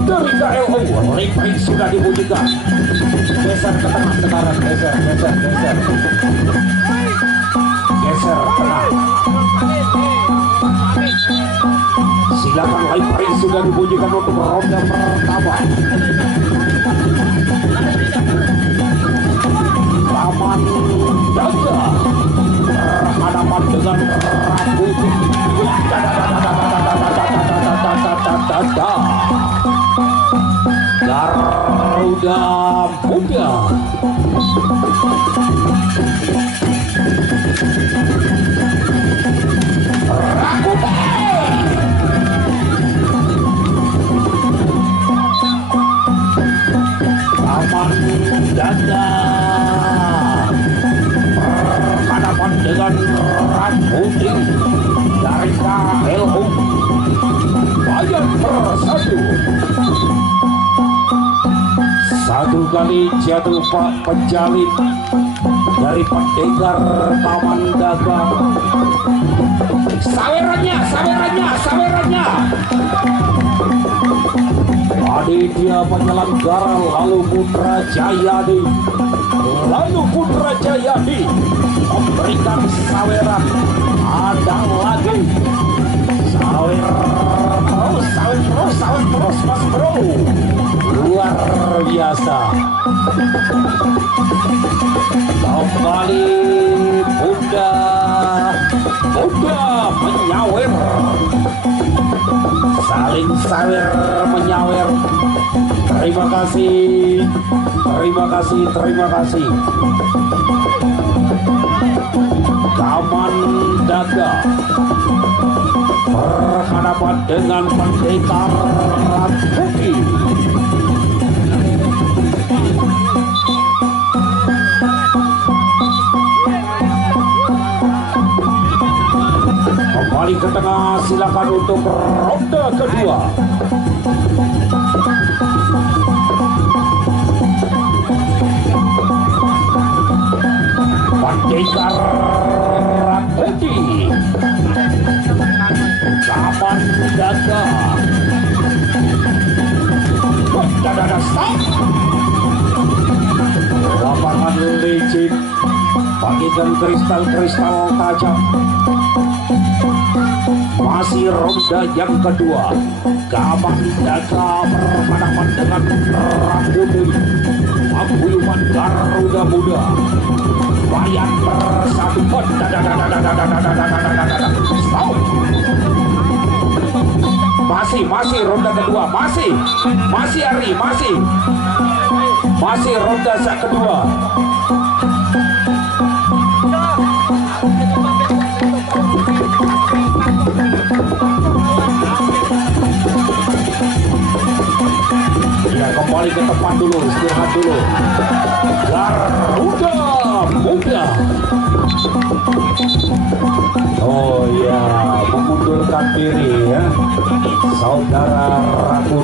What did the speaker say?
Dari KLO replay sudah dibunyikan. Geser ke tengah sekarang, geser tengah. Silakan replay sudah dibunyikan untuk ronde pertama. Taman Daga berhadapan dengan Rabu Garuda Muda. Taman Daga berhadapan dengan Rakuti dari KLO. Bayar persatu. Satu kali jatuh Pak penjalin dari pendekar Taman Daga. Sawerannya. Panitia penyelenggara lalu Putra Jayadi memberikan saweran. Ada lagi sawer terus Mas Bro, luar biasa. Kembali Bunda menyawer, saling sawer menyawer. Terima kasih. Taman Daga berhadapan dengan pendekar Rakuti. Kembali ke tengah, silakan untuk ronde kedua. Pendekar Rakuti, Taman Daga. Stop. Lapangan licin bagikan kristal tajam. Masih ronde yang kedua. Taman Daga berhadapan dengan Rakuti. Paguyuban Garuda Muda. Bayar persatu. Stop. Masih ronde kedua. Masih Ari. Masih ronde kedua. Ya, kembali ke tempat dulu, istirahat dulu. Garuda Muda. Oh ya, mengundurkan diri ya, saudara Rakuti.